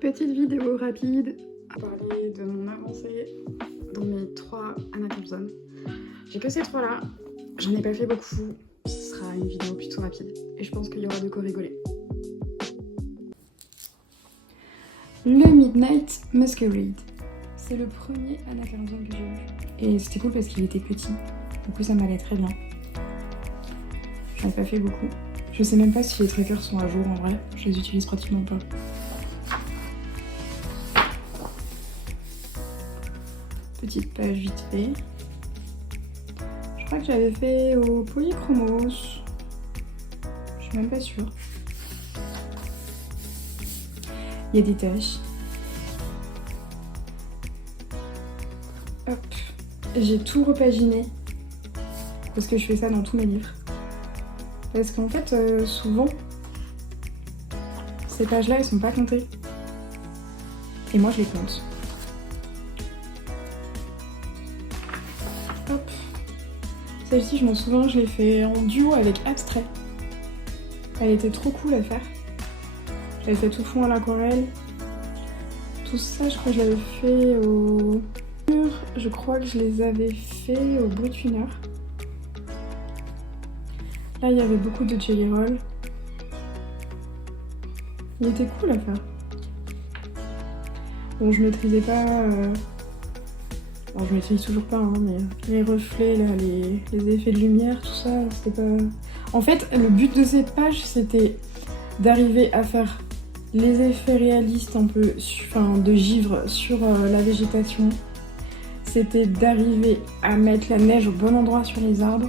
Petite vidéo rapide à parler de mon avancée dans mes 3 Anna Thompson. J'ai que ces 3 là, j'en ai pas fait beaucoup, ce sera une vidéo plutôt rapide et je pense qu'il y aura de quoi rigoler. Le Midnight Masquerade, c'est le premier Anna Thompson que j'ai eu et c'était cool parce qu'il était petit, du coup ça m'allait très bien. J'en ai pas fait beaucoup. Je sais même pas si les trackers sont à jour en vrai, je les utilise pratiquement pas. Petite page vite fait. Je crois que j'avais fait au Polychromos. Je suis même pas sûre. Il y a des taches. Hop. J'ai tout repaginé. Parce que je fais ça dans tous mes livres. Parce qu'en fait, souvent, ces pages-là, elles sont pas comptées. Et moi, je les compte. Hop. Celle-ci, je m'en souviens, je l'ai fait en duo avec Abstrait. Elle était trop cool à faire. J'avais fait tout fond à l'aquarelle. Tout ça, je crois que je l'avais fait au... Je crois que je les avais fait au Brutwinner. Là, il y avait beaucoup de Jelly Roll. Il était cool à faire. Bon, je maîtrisais pas... Alors, je maîtrise toujours pas, hein, mais les reflets, là, les effets de lumière, tout ça, c'était pas... En fait, le but de cette page, c'était d'arriver à faire les effets réalistes un peu de givre sur la végétation. C'était d'arriver à mettre la neige au bon endroit sur les arbres,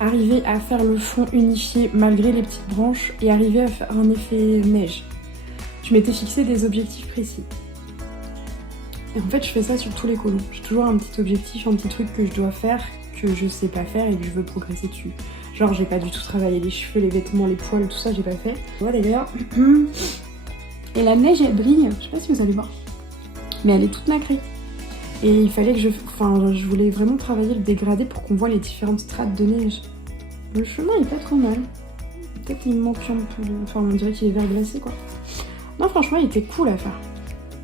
arriver à faire le fond unifié malgré les petites branches et arriver à faire un effet neige. Je m'étais fixé des objectifs précis. Et en fait, je fais ça sur tous les colos. J'ai toujours un petit objectif, un petit truc que je dois faire, que je sais pas faire et que je veux progresser dessus. Genre, j'ai pas du tout travaillé les cheveux, les vêtements, les poils, tout ça, j'ai pas fait. Voilà d'ailleurs. Et la neige, elle brille. Je sais pas si vous allez voir. Mais elle est toute nacrée. Et il fallait que je voulais vraiment travailler le dégradé pour qu'on voit les différentes strates de neige. Le chemin est pas trop mal. Peut-être il me manque un peu de... Enfin, on dirait qu'il est verglacé, quoi. Non, franchement, il était cool à faire.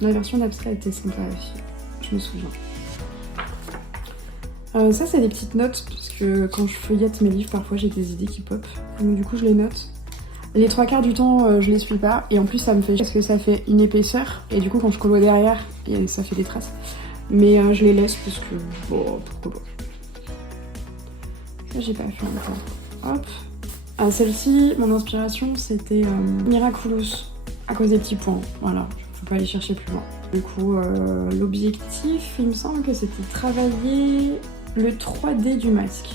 La version d'Abstrait était sympa aussi, je me souviens. Ça, c'est des petites notes, parce que quand je feuillette mes livres, parfois j'ai des idées qui pop. Donc du coup, je les note. Les 3/4 du temps, je les suis pas. Et en plus, ça me fait... Parce que ça fait une épaisseur. Et du coup, quand je colore derrière, ça fait des traces. Mais je les laisse, parce que... Bon, pourquoi pas. Ça, j'ai pas fait encore. Hop. Ah, celle-ci, mon inspiration, c'était Miraculous. À cause des petits points, voilà. Faut pas aller chercher plus loin. Du coup, l'objectif, il me semble que c'était travailler le 3D du masque.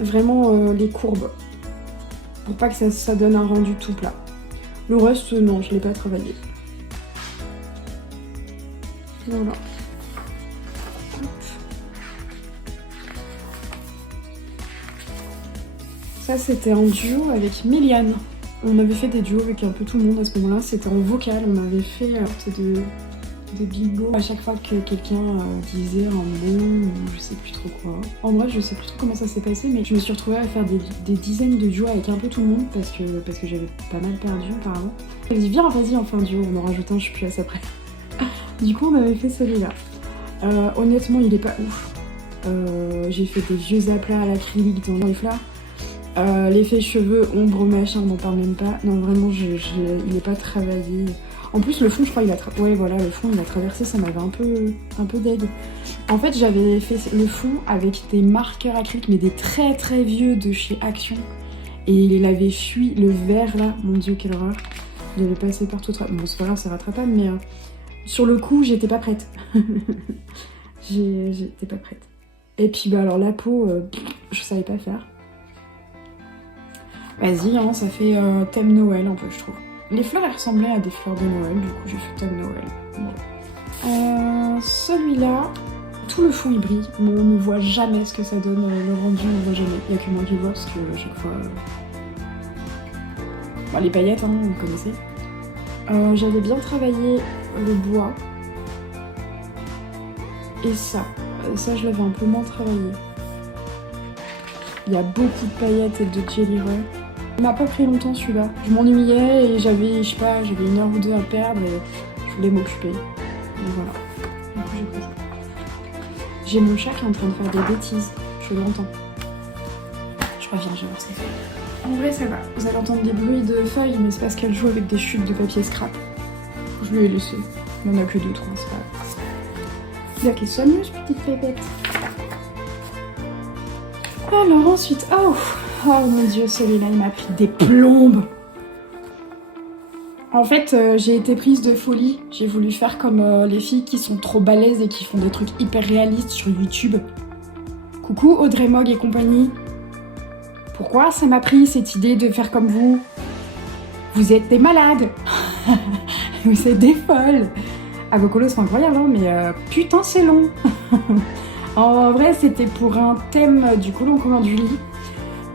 Vraiment les courbes. Pour pas que ça donne un rendu tout plat. Le reste, non, je l'ai pas travaillé. Voilà. Hop. Ça, c'était en duo avec Méliane. On avait fait des duos avec un peu tout le monde à ce moment-là, c'était en vocal, on avait fait de bigot à chaque fois que quelqu'un disait un mot ou je sais plus trop quoi. En vrai, je sais plus trop comment ça s'est passé, mais je me suis retrouvée à faire des dizaines de duos avec un peu tout le monde parce que j'avais pas mal perdu apparemment. Elle me dit viens, vas-y, on fait un duo, on en rajoute un, je suis plus à ça près. Du coup, on avait fait celui-là. Honnêtement, il est pas ouf. J'ai fait des vieux aplats à l'acrylique dans les flards. L'effet cheveux, ombre, machin, on n'en parle même pas. Non, vraiment, il n'est pas travaillé. En plus, le fond, je crois, ouais, voilà, le fond, il a traversé, ça m'avait un peu deg. En fait, j'avais fait le fond avec des marqueurs acryliques, mais des très très vieux de chez Action. Et il avait fui le vert, là. Mon Dieu, quelle horreur. Il avait passé partout. Bon, c'est pas grave, c'est rattrapable, mais sur le coup, j'étais pas prête. J'étais pas prête. Et puis, bah alors, la peau, je savais pas faire. Vas-y, hein, ça fait thème Noël un peu, je trouve. Les fleurs, elles ressemblaient à des fleurs de Noël, du coup j'ai fait thème Noël. Bon. Celui-là, tout le fond il brille, mais on ne voit jamais ce que ça donne, le rendu, on ne voit jamais. Il n'y a que moi qui le vois parce que à chaque fois... Bah, les paillettes, hein, vous connaissez. J'avais bien travaillé le bois. Et ça je l'avais un peu moins travaillé. Il y a beaucoup de paillettes et de jelly roll. Il m'a pas pris longtemps celui-là. Je m'ennuyais et j'avais, je sais pas, j'avais 1 heure ou 2 à perdre et je voulais m'occuper. Donc voilà. Du coup, j'ai pris ça. J'ai mon chat qui est en train de faire des bêtises. Je l'entends. Je reviens, j'ai lancé. En vrai, ça va. Vous allez entendre des bruits de feuilles, mais c'est parce qu'elle joue avec des chutes de papier scrap. Je lui ai laissé. Il n'y en a que 2, 3, c'est pas grave. Bien qu'elle s'amuse, petite pépette. Alors ensuite, oh mon dieu, celui-là, il m'a pris des plombes. En fait, j'ai été prise de folie. J'ai voulu faire comme les filles qui sont trop balèzes et qui font des trucs hyper réalistes sur YouTube. Coucou Audrey Mogg et compagnie. Pourquoi ça m'a pris cette idée de faire comme vous? Vous êtes des malades. Vous êtes des folles. Ah, vos colos sont incroyables, hein, mais putain, c'est long. En vrai, c'était pour un thème du colo en commun du lit.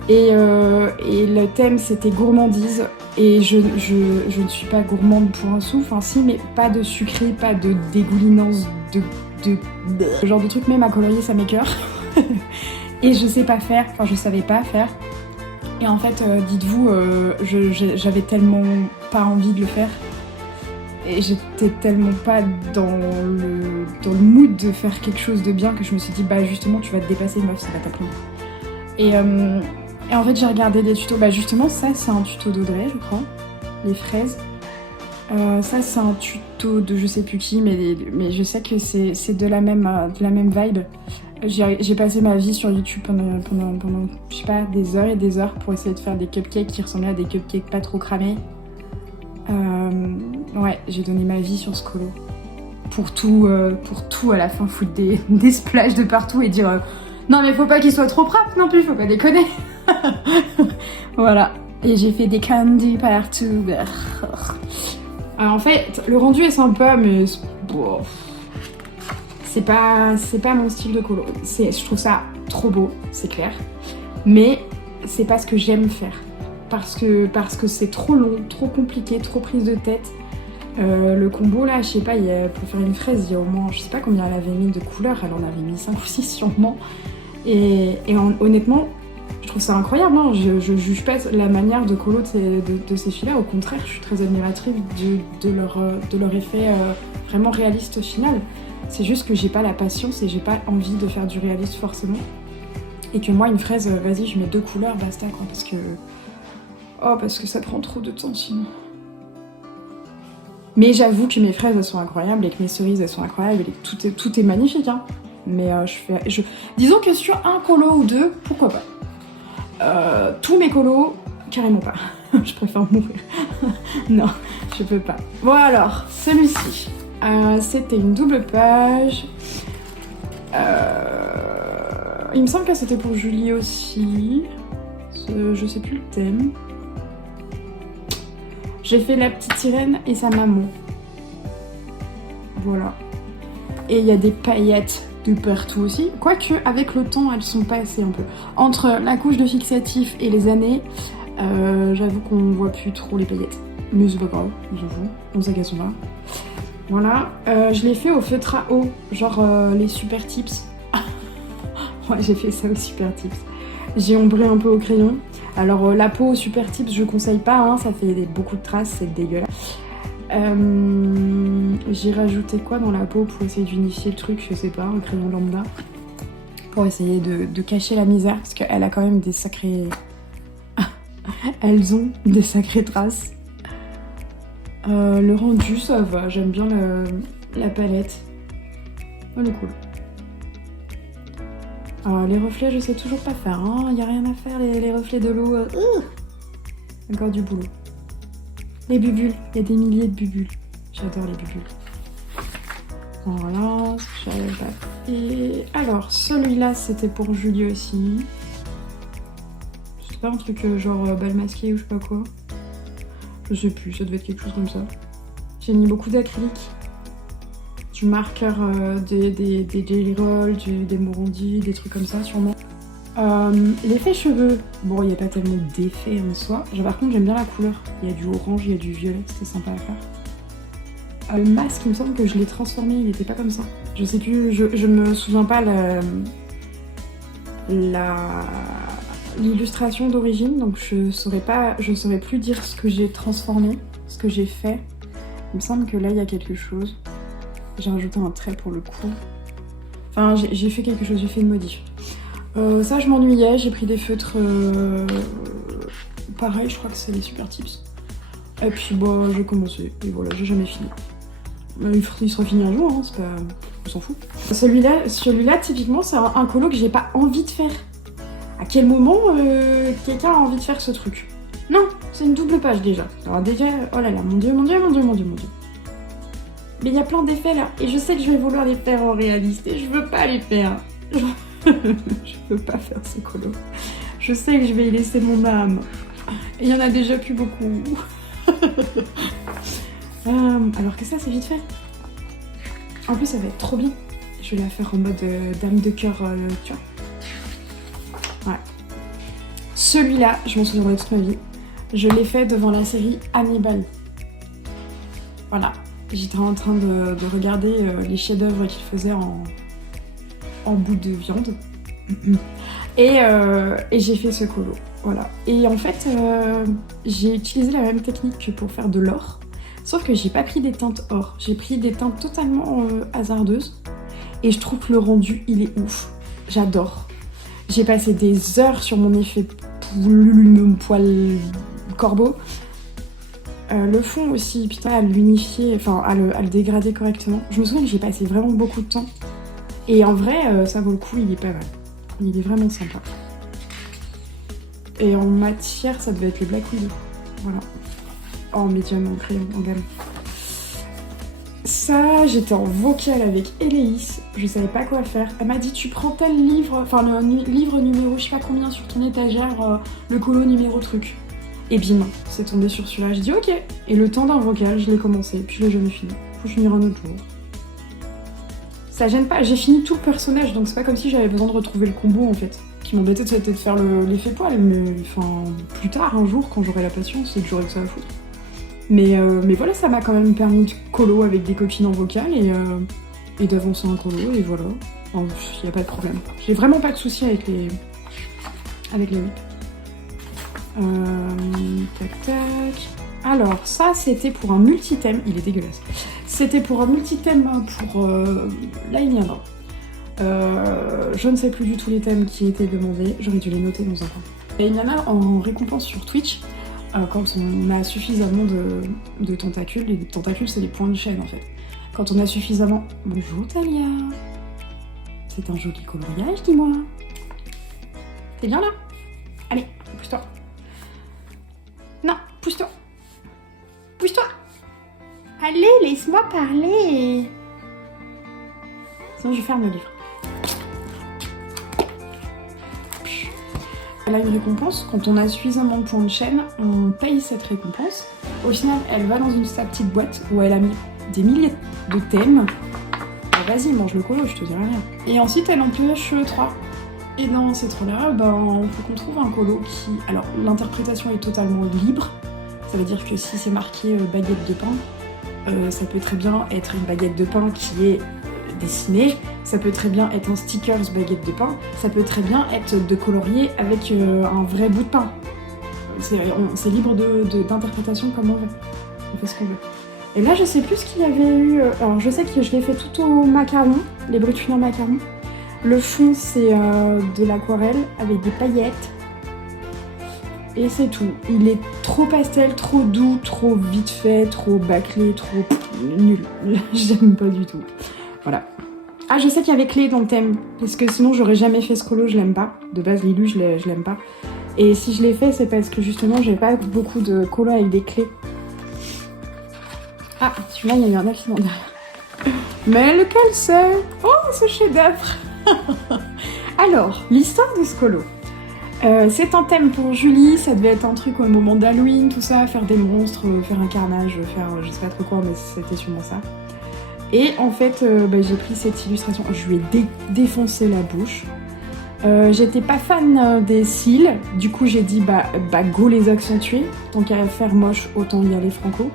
Et le thème, c'était gourmandise. Et je ne suis pas gourmande pour un sou, enfin si, mais pas de sucré, pas de dégoulinance, de ce genre de truc. Même à colorier, ça m'écœure. Et je sais pas faire, enfin je savais pas faire. Et en fait, dites-vous, j'avais tellement pas envie de le faire. Et j'étais tellement pas dans le mood de faire quelque chose de bien que je me suis dit, bah justement, tu vas te dépasser, meuf, ça va t'apprendre. Et en fait, j'ai regardé des tutos. Bah justement, ça, c'est un tuto d'Audrey, je crois. Les fraises. Ça, c'est un tuto de je sais plus qui, mais je sais que c'est de la même vibe. J'ai passé ma vie sur YouTube pendant, je sais pas, des heures et des heures pour essayer de faire des cupcakes qui ressemblaient à des cupcakes pas trop cramés. Ouais, j'ai donné ma vie sur ce colo. Pour tout à la fin, foutre des splashes de partout et dire non mais faut pas qu'il soit trop propre non plus, faut pas déconner. Voilà, et j'ai fait des candies partout. Alors en fait, le rendu est sympa, mais bon, c'est pas mon style de colo. Je trouve ça trop beau, c'est clair, mais c'est pas ce que j'aime faire. Parce que c'est trop long, trop compliqué, trop prise de tête. Le combo là, je sais pas, pour faire une fraise, il y a au moins, je sais pas combien elle avait mis de couleurs, elle en avait mis 5 ou 6 sûrement. Et honnêtement, je trouve ça incroyable, hein. Je juge pas la manière de colo de ces filles-là, au contraire, je suis très admiratrice de leur effet vraiment réaliste final. C'est juste que j'ai pas la patience et j'ai pas envie de faire du réaliste forcément. Et que moi, une fraise, vas-y, je mets 2 couleurs, basta quoi, parce que ça prend trop de temps sinon. Mais j'avoue que mes fraises elles sont incroyables et que mes cerises elles sont incroyables et que tout est magnifique, hein. Mais disons que sur un colo ou 2, pourquoi pas. Tous mes colos, carrément pas. Je préfère mourir. Non, je peux pas. Bon alors, celui-ci. C'était une double page. Il me semble que c'était pour Julie aussi. Je sais plus le thème. J'ai fait la petite sirène et sa maman. Voilà. Et il y a des paillettes de partout aussi. Quoique, avec le temps, elles sont passées un peu. Entre la couche de fixatif et les années, j'avoue qu'on voit plus trop les paillettes. Mais c'est pas grave, j'avoue. On sait qu'elles sont là. Voilà. Je l'ai fait au feutre à eau, genre les super tips. Ouais, j'ai fait ça au super tips. J'ai ombré un peu au crayon. Alors la peau au super tips, je conseille pas, hein, ça fait beaucoup de traces, c'est dégueulasse. J'ai rajouté quoi dans la peau pour essayer d'unifier le truc, je sais pas, un crayon lambda. Pour essayer de cacher la misère, parce qu'elle a quand même des sacrés... Elles ont des sacrées traces. Le rendu, ça va, j'aime bien la palette. Elle est cool. Alors, les reflets, je sais toujours pas faire, hein. Y a rien à faire, les reflets de l'eau. Encore du boulot. Les bubules, il y a des milliers de bubules. J'adore les bubules. Voilà, j'avais pas fait. Alors, celui-là, c'était pour Julie aussi. C'était pas un truc genre bal masqué ou je sais pas quoi. Je sais plus, ça devait être quelque chose comme ça. J'ai mis beaucoup d'acrylique. Du marqueur, des jelly rolls, des morandis, des trucs comme ça sûrement. L'effet cheveux, bon il n'y a pas tellement d'effet en soi. Par contre j'aime bien la couleur, il y a du orange, il y a du violet, c'était sympa à faire. Le masque il me semble que je l'ai transformé, il n'était pas comme ça. Je sais plus, je me souviens pas l'illustration d'origine, donc je saurais plus dire ce que j'ai transformé, ce que j'ai fait. Il me semble que là il y a quelque chose. J'ai rajouté un trait pour le coup. Enfin j'ai fait quelque chose, j'ai fait une modif. Ça je m'ennuyais, j'ai pris des feutres pareil, je crois que c'est les Super Tips. Et puis bah j'ai commencé, et voilà, j'ai jamais fini. Il sera fini un jour, hein, c'est pas... on s'en fout. Celui-là typiquement c'est un colo que j'ai pas envie de faire. À quel moment quelqu'un a envie de faire ce truc? Non, c'est une double page déjà. Alors déjà, oh là là, mon dieu. Mais il y a plein d'effets là, et je sais que je vais vouloir les faire en réaliste, et je veux pas les faire. Je veux pas faire ce colo. Je sais que je vais y laisser mon âme. Et il y en a déjà plus beaucoup. Alors que ça, c'est vite fait. En plus, ça va être trop bien. Je vais la faire en mode dame de cœur, tu vois. Ouais. Celui-là, je m'en souviendrai toute ma vie. Je l'ai fait devant la série Hannibal. Voilà. J'étais en train de regarder les chefs-d'œuvre qu'il faisait en bout de viande. Et j'ai fait ce colo. Voilà. Et en fait, j'ai utilisé la même technique que pour faire de l'or. Sauf que j'ai pas pris des teintes or. J'ai pris des teintes totalement hasardeuses. Et je trouve que le rendu, il est ouf. J'adore. J'ai passé des heures sur mon effet poil corbeau. Le fond aussi, putain, à l'unifier, enfin à le dégrader correctement. Je me souviens que j'ai passé vraiment beaucoup de temps. Et en vrai, ça vaut le coup, il est pas mal. Il est vraiment sympa. Et en matière, ça devait être le Black Widow. Voilà. En médium, en crayon, en gamme. Ça, j'étais en vocal avec Héléis, je savais pas quoi faire. Elle m'a dit tu prends tel livre, enfin le livre numéro je sais pas combien sur ton étagère, le colo numéro truc. Et bim, c'est tombé sur celui-là, j'ai dit ok. Et le temps d'un vocal, je l'ai commencé, puis je l'ai jamais fini. Faut finir un autre jour. Ça gêne pas, j'ai fini tout le personnage, donc c'est pas comme si j'avais besoin de retrouver le combo en fait. Ce qui m'embêtait c'était de faire l'effet poil, mais enfin plus tard, un jour, quand j'aurai la patience, c'est que j'aurai que ça à foutre. Mais voilà, ça m'a quand même permis de colo avec des copines en vocal et d'avancer un colo, et voilà. Il n'y a pas de problème. J'ai vraiment pas de soucis avec les whips. Tac tac. Alors ça c'était pour un multi-thème, il est dégueulasse. C'était pour un multi-thème pour l'Aïmiana. Je ne sais plus du tout les thèmes qui étaient demandés, j'aurais dû les noter dans un coin. L'Aïmiana en récompense sur Twitch, quand on a suffisamment de tentacules, les tentacules c'est des points de chaîne en fait. Quand on a suffisamment... Bonjour Talia. C'est un joli coloriage, dis-moi. T'es bien là? Allez, pousse-toi. Non, pousse-toi. Pousse-toi. Allez, laisse-moi parler. Sinon je ferme le livre. Elle a une récompense, quand on a suffisamment de points de chaîne, on paye cette récompense. Au final, elle va dans sa petite boîte où elle a mis des milliers de thèmes. Vas-y, mange le colo, je te dirai rien. Et ensuite, elle en pioche 3. Et dans ces 3-là, on faut qu'on trouve un colo qui... Alors, l'interprétation est totalement libre. Ça veut dire que si c'est marqué baguette de pain, ça peut très bien être une baguette de pain qui est dessinée. Ça peut très bien être un stickers baguette de pain, ça peut très bien être de colorier avec un vrai bout de pain. C'est libre d'interprétation comme on veut. On fait ce qu'on veut. Et là, je sais plus ce qu'il y avait eu. Alors, je sais que je l'ai fait tout au macaron, les brutulins macarons. Le fond, c'est de l'aquarelle avec des paillettes. Et c'est tout. Il est trop pastel, trop doux, trop vite fait, trop bâclé, trop nul. J'aime pas du tout. Voilà. Ah, je sais qu'il y avait clé dans le thème, parce que sinon j'aurais jamais fait ce colo, je l'aime pas. De base, Lilu, je l'aime pas. Et si je l'ai fait, c'est parce que justement, j'ai pas beaucoup de colo avec des clés. Ah, celui-là, il y a eu un accident derrière. Mais lequel c'est? Oh, ce chef-d'œuvre. Alors, l'histoire de ce colo. C'est un thème pour Julie, ça devait être un truc au moment d'Halloween, tout ça, faire des monstres, faire un carnage, faire je sais pas trop quoi, mais c'était sûrement ça. Et en fait, j'ai pris cette illustration, je lui ai défoncé la bouche. J'étais pas fan des cils, du coup j'ai dit go les accentuer, tant qu'à faire moche, autant y aller franco.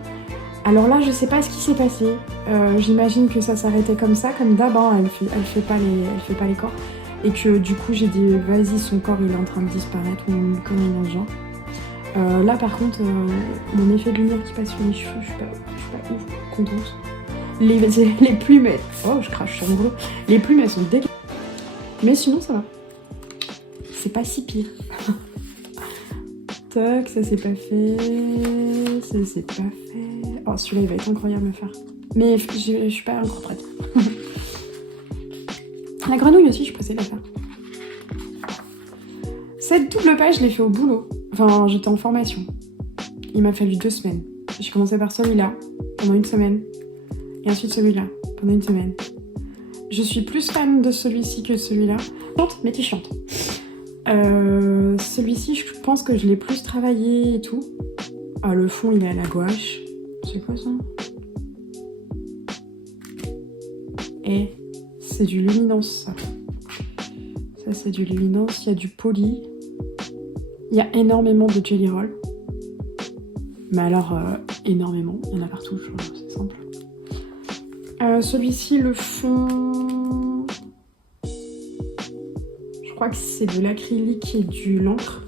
Alors là, je sais pas ce qui s'est passé, j'imagine que ça s'arrêtait comme ça, comme d'hab, hein, elle fait pas les corps. et que du coup j'ai dit vas-y, son corps il est en train de disparaître ou une connerie dans le genre. Là par contre, mon effet de lumière qui passe sur les cheveux, je suis pas ouf contente. Les plumes, oh je crache sur mon gros. Les plumes elles sont dégueulasses. Mais sinon ça va. C'est pas si pire. Toc, ça c'est pas fait. Ça c'est pas fait. Oh celui-là il va être incroyable à faire. Mais je suis pas encore prête. La grenouille aussi, je suis pressée de la faire. Cette double page, je l'ai fait au boulot. Enfin, j'étais en formation. Il m'a fallu 2 semaines. J'ai commencé par celui-là pendant 1 semaine. Et ensuite celui-là pendant 1 semaine. Je suis plus fan de celui-ci que celui-là. Mais tu chantes. Celui-ci, je pense que je l'ai plus travaillé et tout. Ah, le fond, il est à la gouache. C'est quoi ça? Et c'est du luminance, ça. Ça, c'est du luminance. Il y a du poly. Il y a énormément de jelly roll. Mais alors, énormément. Il y en a partout, c'est simple. Celui-ci, le fond... Je crois que c'est de l'acrylique et de l'encre.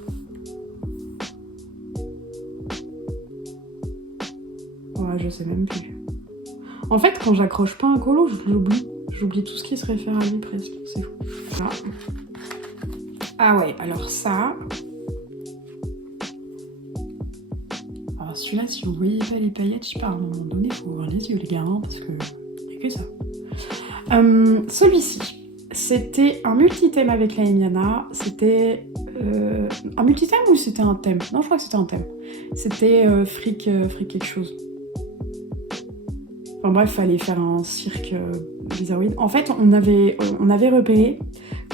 Ouais, je sais même plus. En fait, quand j'accroche pas un colo, je l'oublie. J'oublie tout ce qui se réfère à lui presque. C'est fou. Ça. Ah ouais, alors ça... Alors celui-là, si vous voyez pas les paillettes, je sais pas, à un moment donné, il faut ouvrir les yeux, les gars, hein, parce que il y a que ça. Celui-ci, c'était un multi-thème avec la Emiana. C'était un multi-thème ou c'était un thème? Non, je crois que c'était un thème. C'était fric quelque chose. Enfin bref, fallait faire un cirque bizarroïde. En fait, on avait repéré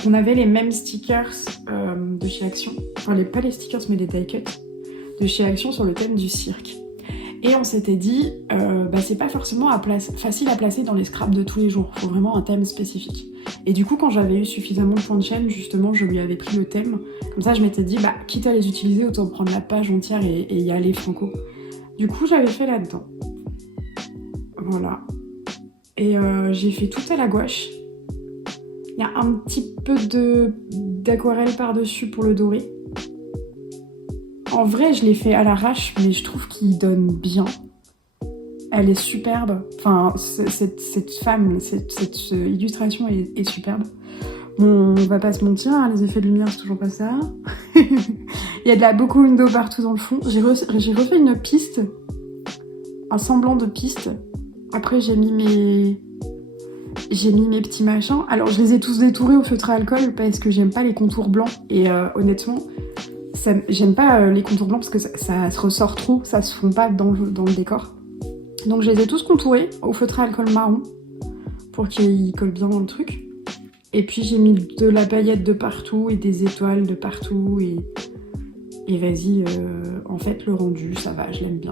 qu'on avait les mêmes stickers de chez Action. Enfin, pas les stickers, mais les die cuts de chez Action sur le thème du cirque. Et on s'était dit, c'est pas forcément facile à placer dans les scraps de tous les jours. Il faut vraiment un thème spécifique. Et du coup, quand j'avais eu suffisamment de points de chaîne, justement, je lui avais pris le thème. Comme ça, je m'étais dit, quitte à les utiliser, autant prendre la page entière et y aller franco. Du coup, j'avais fait là-dedans. Voilà. Et j'ai fait tout à la gouache. Il y a un petit peu d'aquarelle par-dessus pour le dorer. En vrai, je l'ai fait à l'arrache, mais je trouve qu'il donne bien. Elle est superbe. Enfin, cette femme, cette illustration est superbe. Bon, on va pas se mentir, hein, les effets de lumière, c'est toujours pas ça. Il y a de la Boko Window partout dans le fond. J'ai refait une piste, un semblant de piste. Après, j'ai mis mes petits machins. Alors, je les ai tous détourés au feutre à alcool parce que j'aime pas les contours blancs. Et honnêtement, j'aime pas les contours blancs parce que ça se ressort trop, ça se fond pas dans le décor. Donc, je les ai tous contourés au feutre à alcool marron pour qu'ils collent bien dans le truc. Et puis, j'ai mis de la paillette de partout et des étoiles de partout. Et vas-y, en fait, le rendu, ça va, je l'aime bien.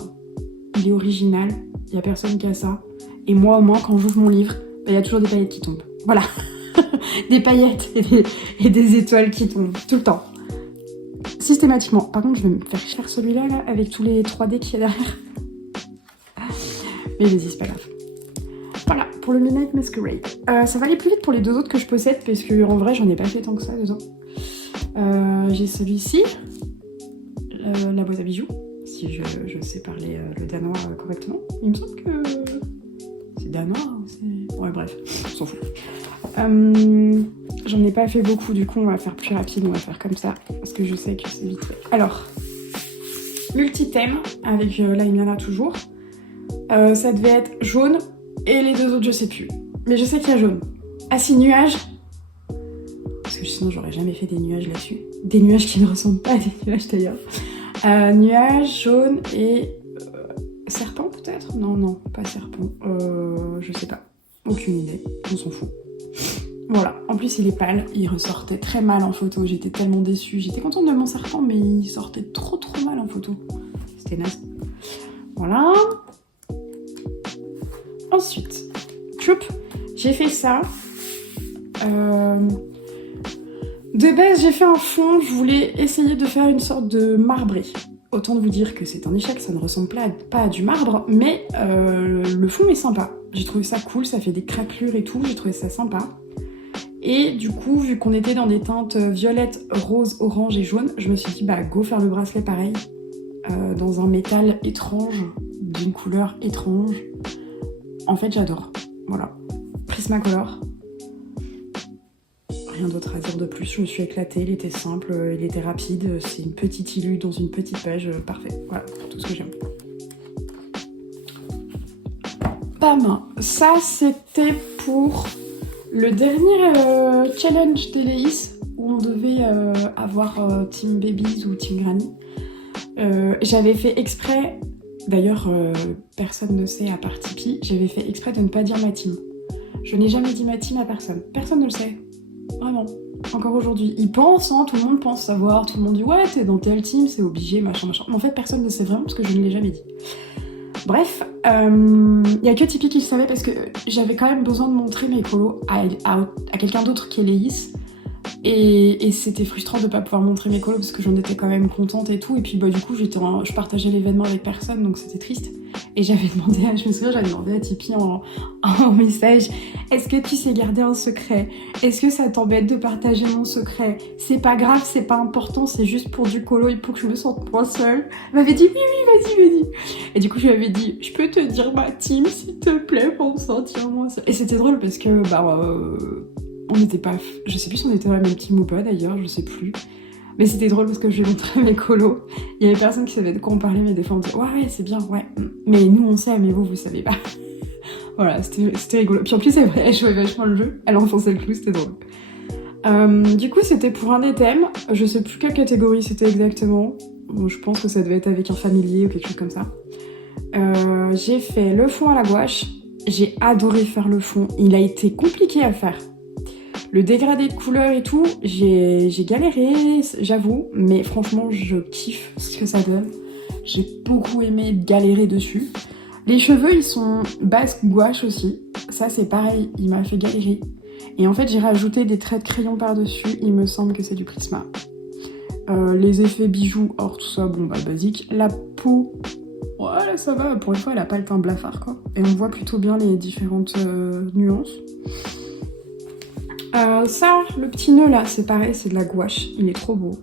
Il est original, il y a personne qui a ça. Et moi, au moins, quand j'ouvre mon livre, il y a toujours des paillettes qui tombent. Voilà. Des paillettes et des étoiles qui tombent, tout le temps. Systématiquement. Par contre, je vais me faire faire celui-là, là, avec tous les 3D qu'il y a derrière. Mais vas-y, c'est pas grave. Voilà, pour le Midnight Masquerade. Ça va aller plus vite pour les 2 autres que je possède, parce que en vrai, j'en ai pas fait tant que ça dedans. J'ai celui-ci, la boîte à bijoux, si je sais parler le danois correctement. Il me semble que c'est danois, c'est... Ouais, bref, on s'en fout. J'en ai pas fait beaucoup, du coup, on va faire plus rapide, on va faire comme ça, parce que je sais que c'est vite fait. Alors, multi-thème, avec la Emiana toujours. Ça devait être jaune, et les 2 autres, je sais plus. Mais je sais qu'il y a jaune. Ah si, nuages. Parce que sinon, j'aurais jamais fait des nuages là-dessus. Des nuages qui ne ressemblent pas à des nuages d'ailleurs. Nuages, jaune et... serpent peut-être? Non, pas serpent. Je sais pas. Aucune idée. On s'en fout. Voilà. En plus, il est pâle. Il ressortait très mal en photo. J'étais tellement déçue. J'étais contente de mon serpent, mais il sortait trop mal en photo. C'était naze. Voilà. Ensuite, choup, j'ai fait ça. De base, j'ai fait un fond. Je voulais essayer de faire une sorte de marbré. Autant de vous dire que c'est un échec, ça ne ressemble pas à du marbre, mais le fond est sympa. J'ai trouvé ça cool, ça fait des craquelures et tout, j'ai trouvé ça sympa. Et du coup, vu qu'on était dans des teintes violette, rose, orange et jaune, je me suis dit bah go faire le bracelet pareil, dans un métal étrange, d'une couleur étrange. En fait, j'adore. Voilà. Prismacolor. Rien d'autre à dire de plus, je me suis éclatée, il était simple, il était rapide, c'est une petite illu dans une petite page, parfait. Voilà, tout ce que j'aime. Bam! Ça, c'était pour le dernier challenge d'Eleis, où on devait avoir Team Babies ou Team Granny. J'avais fait exprès, d'ailleurs personne ne sait à part Tipeee, j'avais fait exprès de ne pas dire ma team. Je n'ai jamais dit ma team à personne, personne ne le sait. Vraiment, encore aujourd'hui. Ils pensent, hein, tout le monde pense savoir, tout le monde dit ouais t'es dans telle team, c'est obligé, machin machin. Mais en fait personne ne sait vraiment parce que je ne l'ai jamais dit. Bref, y a que Tipeee qui le savait parce que j'avais quand même besoin de montrer mes colos à quelqu'un d'autre qu'Eleis. Et c'était frustrant de pas pouvoir montrer mes colos parce que j'en étais quand même contente et tout. Et puis bah du coup je partageais l'événement avec personne donc c'était triste. Et je me souviens j'avais demandé à Tipeee en message, est-ce que tu sais garder un secret? Est-ce que ça t'embête de partager mon secret? C'est pas grave, c'est pas important, c'est juste pour du colo et pour que je me sente moins seule. Elle m'avait dit oui vas-y. Et du coup je lui avais dit, je peux te dire ma team s'il te plaît pour me sentir moins seule. Et c'était drôle parce que on n'était pas... Je sais plus si on était dans la même team ou pas d'ailleurs, je sais plus. Mais c'était drôle parce que je lui montrais mes colos. Il y avait personne qui savait de quoi on parlait, mais des fois on disait ouais c'est bien, ouais. Mais nous on sait, mais vous savez pas. Voilà, c'était rigolo. Puis en plus c'est vrai, elle jouait vachement le jeu, elle enfonçait le clou, c'était drôle. Du coup c'était pour un des thèmes, je sais plus quelle catégorie c'était exactement. Bon, je pense que ça devait être avec un familier ou quelque chose comme ça. J'ai fait le fond à la gouache, j'ai adoré faire le fond, il a été compliqué à faire. Le dégradé de couleurs et tout, j'ai galéré, j'avoue, mais franchement, je kiffe ce que ça donne. J'ai beaucoup aimé galérer dessus. Les cheveux, ils sont basque gouache aussi. Ça, c'est pareil, il m'a fait galérer. Et en fait, j'ai rajouté des traits de crayon par-dessus. Il me semble que c'est du Prisma. Les effets bijoux, or tout ça, bon, bah, basique. La peau, ouais, ça va. Pour une fois, elle a pas le teint blafard, quoi. Et on voit plutôt bien les différentes nuances. Ça, le petit nœud là, c'est pareil, c'est de la gouache, il est trop beau.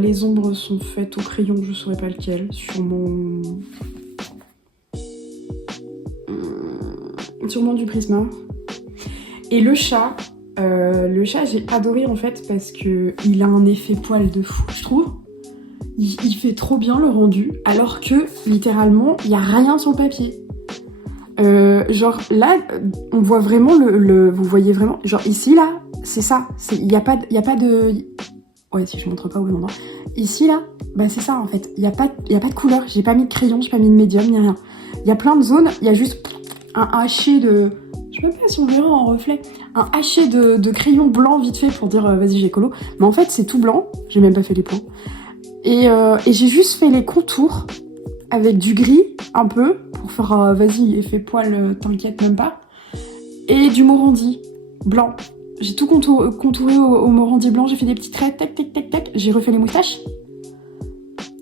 Les ombres sont faites au crayon, je saurais pas lequel, sûrement du Prisma. Et le chat j'ai adoré en fait parce que il a un effet poil de fou, je trouve. Il fait trop bien le rendu, alors que littéralement, il y a rien sur le papier. Genre là, on voit vraiment vous voyez vraiment, genre ici là, c'est ça, il y a pas de, ouais si je montre pas où je montre. Ici là, bah c'est ça en fait, il y a pas de couleur, j'ai pas mis de crayon, j'ai pas mis de médium, ni rien. Il y a plein de zones, il y a juste un haché de, je sais même pas si on verra en reflet, un haché de crayon blanc vite fait pour dire vas-y j'ai colo, mais en fait c'est tout blanc, j'ai même pas fait les plans. Et j'ai juste fait les contours avec du gris un peu pour faire vas-y effet poil, t'inquiète même pas, et du Morandi blanc. J'ai tout contouré au Morandi blanc, j'ai fait des petits traits, tac tac tac tac, j'ai refait les moustaches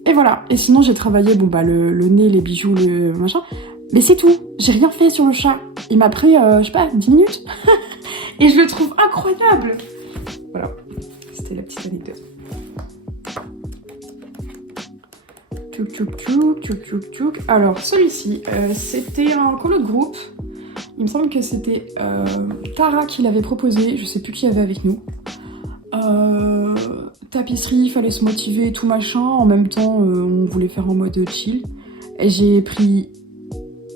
et voilà. Et sinon j'ai travaillé le nez, les bijoux, le machin, mais c'est tout, j'ai rien fait sur le chat. Il m'a pris je sais pas 10 minutes et je le trouve incroyable. Voilà, c'était la petite anecdote. Alors celui-ci, c'était un colo de groupe. Il me semble que c'était Tara qui l'avait proposé, je sais plus qui y avait avec nous. Tapisserie, il fallait se motiver, tout machin. En même temps, on voulait faire en mode chill. Et j'ai pris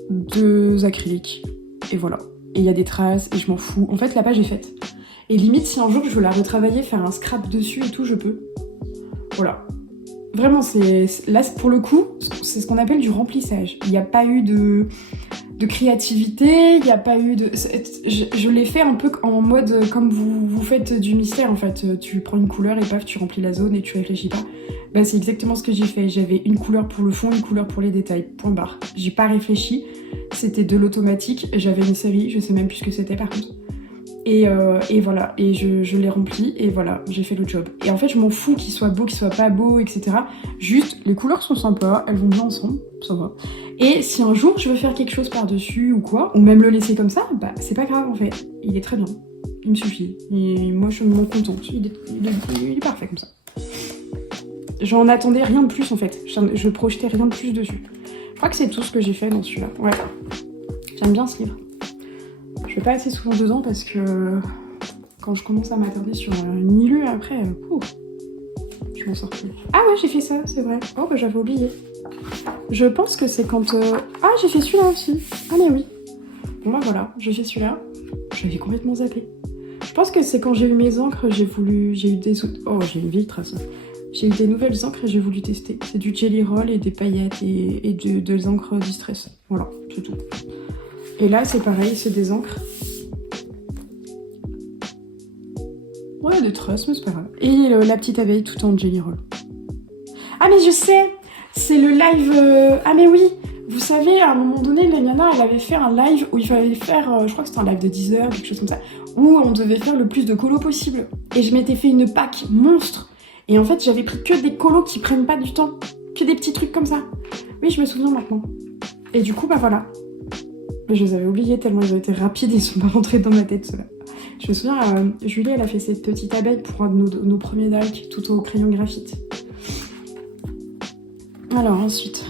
2 acryliques. Et voilà. Et il y a des traces et je m'en fous. En fait, la page est faite. Et limite, si un jour je veux la retravailler, faire un scrap dessus et tout, je peux. Voilà. Vraiment, là, pour le coup, c'est ce qu'on appelle du remplissage. Il n'y a pas eu de créativité, il n'y a pas eu de... Je l'ai fait un peu en mode comme vous faites du mystère, en fait. Tu prends une couleur et paf, tu remplis la zone et tu réfléchis pas. Bah, c'est exactement ce que j'ai fait. J'avais une couleur pour le fond, une couleur pour les détails. Point barre. J'ai pas réfléchi. C'était de l'automatique. J'avais une série, je sais même plus ce que c'était par contre. Et voilà, et je l'ai rempli, et voilà, j'ai fait le job. Et en fait, je m'en fous qu'il soit beau, qu'il soit pas beau, etc. Juste, les couleurs sont sympas, elles vont bien ensemble, ça va. Et si un jour je veux faire quelque chose par-dessus ou quoi, ou même le laisser comme ça, bah c'est pas grave en fait, il est très bien. il me suffit. Et moi, je m'en contente. Il est parfait comme ça. J'en attendais rien de plus en fait. Je projetais rien de plus dessus. Je crois que c'est tout ce que j'ai fait dans celui-là. Ouais. J'aime bien ce livre. Je vais pas assez souvent dedans parce que quand je commence à m'attarder sur Nilu après, je m'en sors plus. Ah ouais, j'ai fait ça, c'est vrai. Oh bah j'avais oublié. Je pense que c'est quand... Ah, j'ai fait celui-là aussi. Ah mais oui. Bon bah voilà, j'ai fait celui-là. J'avais complètement zappé. Je pense que c'est quand j'ai eu mes encres, j'ai eu des... Oh, j'ai une vieille trace. J'ai eu des nouvelles encres et j'ai voulu tester. C'est du Jelly Roll et des paillettes et des encres Distress. Voilà, c'est tout. Et là, c'est pareil, c'est des encres. Ouais, des traces, mais c'est pas grave. Et la petite abeille tout en Jelly Roll. Ah mais je sais, c'est le live... Ah mais oui, vous savez, à un moment donné, Leliana, elle avait fait un live où il fallait faire, je crois que c'était un live de 10 heures, quelque chose comme ça, où on devait faire le plus de colos possible. Et je m'étais fait une pack monstre. Et en fait, j'avais pris que des colos qui prennent pas du temps. Que des petits trucs comme ça. Oui, je me souviens maintenant. Et du coup, bah voilà. Mais je les avais oubliés tellement ils ont été rapides, ils sont pas rentrés dans ma tête, ceux-là. Je me souviens, Julie, elle a fait cette petite abeille pour nos premiers dalks, tout au crayon graphite. Alors, ensuite...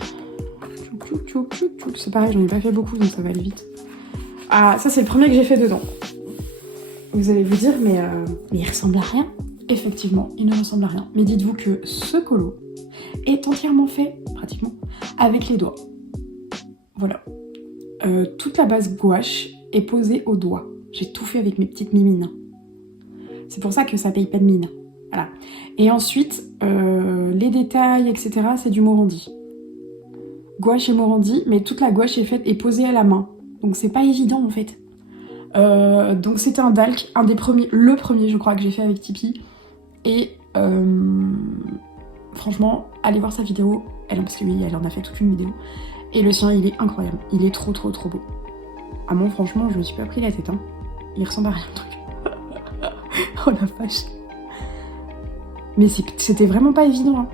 C'est pareil, j'en ai pas fait beaucoup, donc ça va aller vite. Ah, ça, c'est le premier que j'ai fait dedans. Vous allez vous dire, mais il ressemble à rien. Effectivement, il ne ressemble à rien. Mais dites-vous que ce colo est entièrement fait, pratiquement, avec les doigts. Voilà. Toute la base gouache est posée au doigt. J'ai tout fait avec mes petites mimines. C'est pour ça que ça paye pas de mine. Voilà. Et ensuite, les détails, etc., c'est du Morandi. Gouache et Morandi, mais toute la gouache est faite et posée à la main. Donc c'est pas évident en fait. Donc c'était un dalk, un des premiers, le premier je crois que j'ai fait avec Tipeee. Et franchement, allez voir sa vidéo, parce que oui, elle en a fait toute une vidéo. Et le sien, il est incroyable, il est trop beau. Ah moi franchement, je me suis pas pris la tête, hein. Il ressemble à rien le truc. Oh la vache. Mais c'était vraiment pas évident, hein.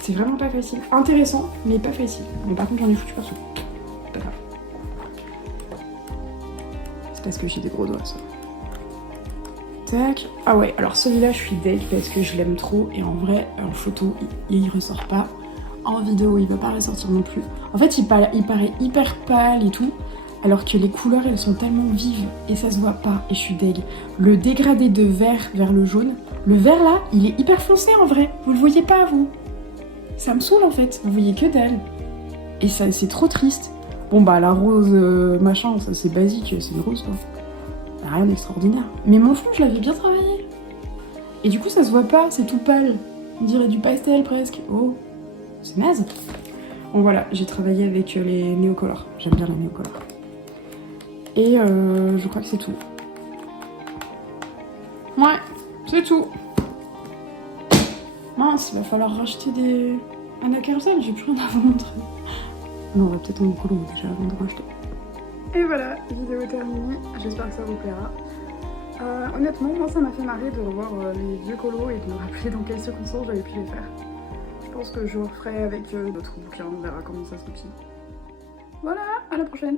C'était vraiment pas facile. Intéressant, mais pas facile. Mais par contre, j'en ai foutu partout. Pas grave. C'est parce que j'ai des gros doigts, ça. Tac. Ah ouais, alors celui-là, je suis deg parce que je l'aime trop. Et en vrai, en photo, il ressort pas. En vidéo, il va pas ressortir non plus. En fait, il paraît hyper pâle et tout. Alors que les couleurs, elles sont tellement vives. Et ça se voit pas. Et je suis deg. Le dégradé de vert vers le jaune. Le vert là, il est hyper foncé en vrai. Vous le voyez pas, vous? Ça me saoule en fait, vous voyez que dalle. Et ça, c'est trop triste. Bon bah la rose machin, ça c'est basique, c'est une rose quoi. Bah, rien d'extraordinaire. Mais mon fond, je l'avais bien travaillé. Et du coup ça se voit pas, c'est tout pâle. On dirait du pastel presque. Oh, c'est naze. Bon voilà, j'ai travaillé avec les néocolores. J'aime bien les néocolores. Et je crois que c'est tout. Ouais, c'est tout. Mince, il va falloir racheter des... un acarcelle, j'ai plus rien à vous montrer. Non, on va peut-être en colo déjà avant de racheter. Et voilà, vidéo terminée, j'espère que ça vous plaira. Honnêtement, moi ça m'a fait marrer de revoir les vieux colos et de me rappeler dans quelles circonstances j'avais pu les faire. Je pense que je referai avec d'autres bouquins, on verra comment ça se goupille. Voilà, à la prochaine.